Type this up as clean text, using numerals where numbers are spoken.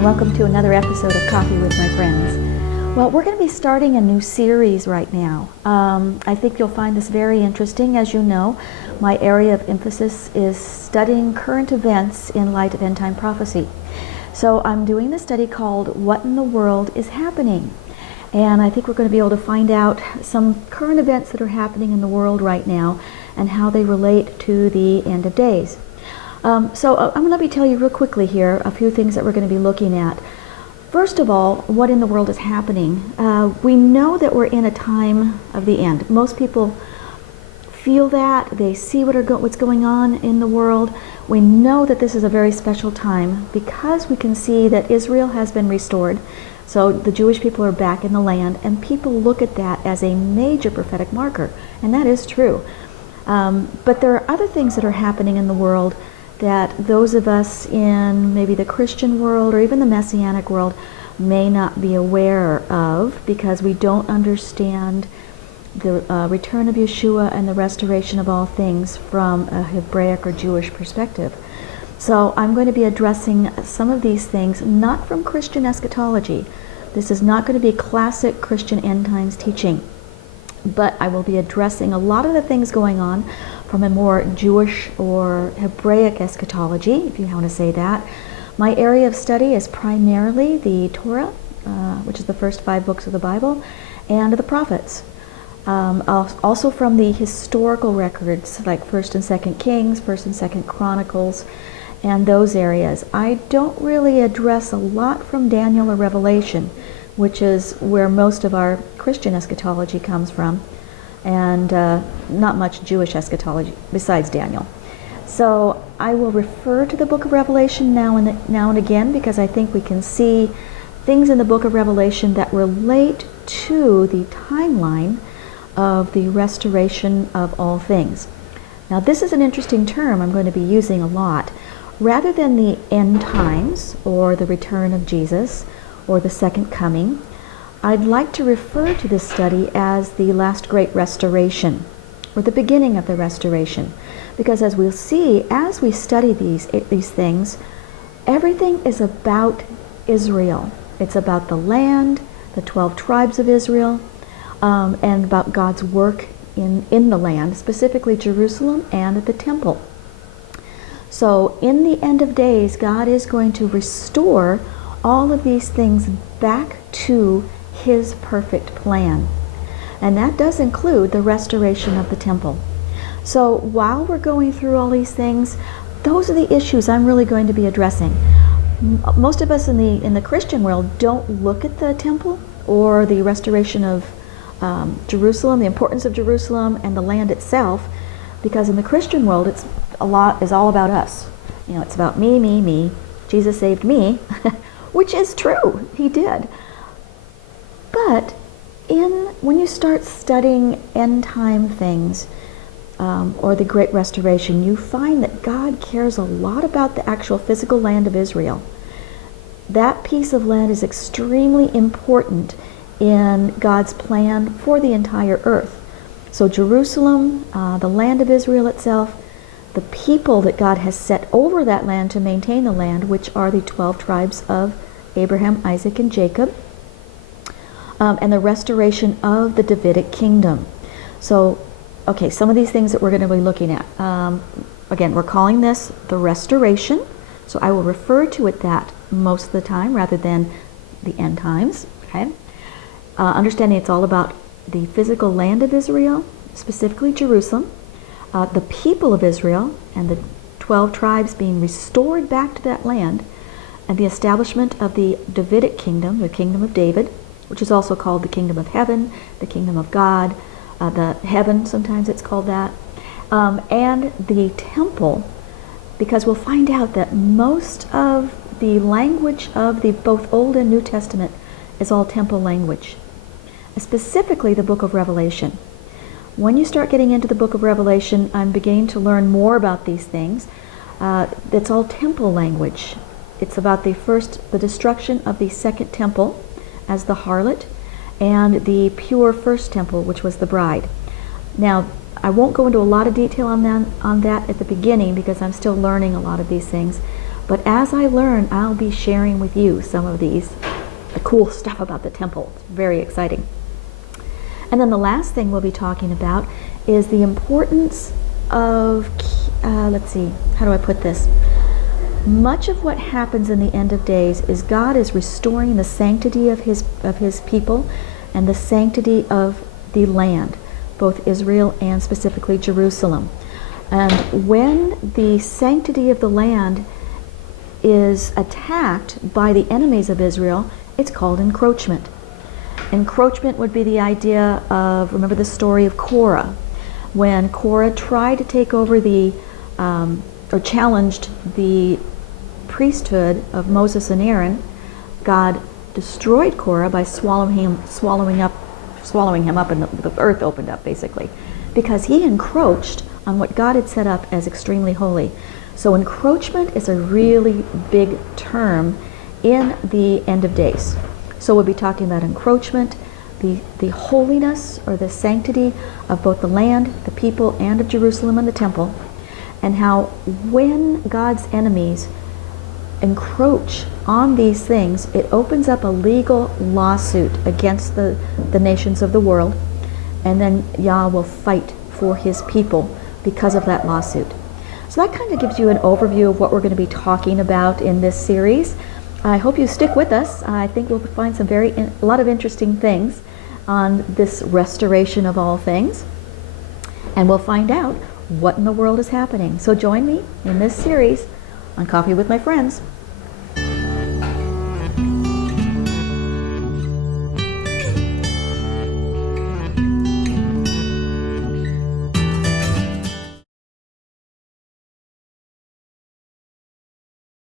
and welcome to another episode of Coffee with My Friends. Well, we're going to be starting a new series right now. I think you'll find this very interesting. As you know, my area of emphasis is studying current events in light of end-time prophecy. So I'm doing this study called What in the World is Happening? And I think we're going to be able to find out some current events that are happening in the world right now and how they relate to the end of days. So I'm going to let me tell you real quickly here a few things that we're going to be looking at. First of all, what in the world is happening? We know that we're in a time of the end. Most people feel that. They see what's going on in the world. We know that this is a very special time because we can see that Israel has been restored. So the Jewish people are back in the land, and people look at that as a major prophetic marker, and that is true. But there are other things that are happening in the world that those of us in maybe the Christian world or even the Messianic world may not be aware of because we don't understand the return of Yeshua and the restoration of all things from a Hebraic or Jewish perspective. So I'm going to be addressing some of these things not from Christian eschatology. This is not going to be classic Christian end times teaching, but I will be addressing a lot of the things going on from a more Jewish or Hebraic eschatology, if you want to say that. My area of study is primarily the Torah, which is the first 5 books of the Bible, and the prophets. Also from the historical records, like 1st and 2nd Kings, 1st and 2nd Chronicles, and those areas. I don't really address a lot from Daniel or Revelation, which is where most of our Christian eschatology comes from, and not much Jewish eschatology besides Daniel. So I will refer to the book of Revelation now and again because I think we can see things in the book of Revelation that relate to the timeline of the restoration of all things. Now this is an interesting term I'm going to be using a lot. Rather than the end times or the return of Jesus or the second coming, I'd like to refer to this study as the last great restoration, or the beginning of the restoration. Because as we'll see, as we study these things, everything is about Israel. It's about the land, the 12 tribes of Israel, and about God's work in the land, specifically Jerusalem and the temple. So in the end of days, God is going to restore all of these things back to His perfect plan. And that does include the restoration of the temple. So while we're going through all these things, those are the issues I'm really going to be addressing. Most of us in the Christian world don't look at the temple or the restoration of Jerusalem, the importance of Jerusalem and the land itself, because in the Christian world it's all about us. You know, it's about me, me, me. Jesus saved me, which is true. He did. But when you start studying end time things or the Great Restoration, you find that God cares a lot about the actual physical land of Israel. That piece of land is extremely important in God's plan for the entire earth. So Jerusalem, the land of Israel itself, the people that God has set over that land to maintain the land, which are the 12 tribes of Abraham, Isaac, and Jacob, and the restoration of the Davidic kingdom. So, okay, some of these things that we're going to be looking at. Again, we're calling this the restoration, so I will refer to it that most of the time rather than the end times. Okay, understanding it's all about the physical land of Israel, specifically Jerusalem, the people of Israel, and the 12 tribes being restored back to that land, and the establishment of the Davidic kingdom, the kingdom of David, which is also called the kingdom of heaven, the kingdom of God, the heaven, sometimes it's called that, and the temple, because we'll find out that most of the language of the both Old and New Testament is all temple language, specifically the book of Revelation. When you start getting into the book of Revelation, I'm beginning to learn more about these things. It's all temple language. It's about the destruction of the second temple as the harlot, and the pure first temple, which was the bride. Now, I won't go into a lot of detail on that at the beginning because I'm still learning a lot of these things, But as I learn, I'll be sharing with you some of the cool stuff about the temple. It's very exciting. And then the last thing we'll be talking about is the importance of, let's see, how do I put this? Much of what happens in the end of days is God is restoring the sanctity of his people and the sanctity of the land, both Israel and specifically Jerusalem. And when the sanctity of the land is attacked by the enemies of Israel, it's called encroachment. Encroachment would be the idea of, remember the story of Korah, when Korah tried to take over or challenged the priesthood of Moses and Aaron. God destroyed Korah by swallowing him up, and the earth opened up, basically, because he encroached on what God had set up as extremely holy. So encroachment is a really big term in the end of days. So we'll be talking about encroachment, the holiness or the sanctity of both the land, the people, and of Jerusalem and the temple, and how when God's enemies encroach on these things, it opens up a legal lawsuit against the nations of the world, and then Yah will fight for his people because of that lawsuit. So that kind of gives you an overview of what we're going to be talking about in this series. I hope you stick with us. I think we'll find a lot of interesting things on this restoration of all things, and we'll find out what in the world is happening. So join me in this series on Coffee with My Friends.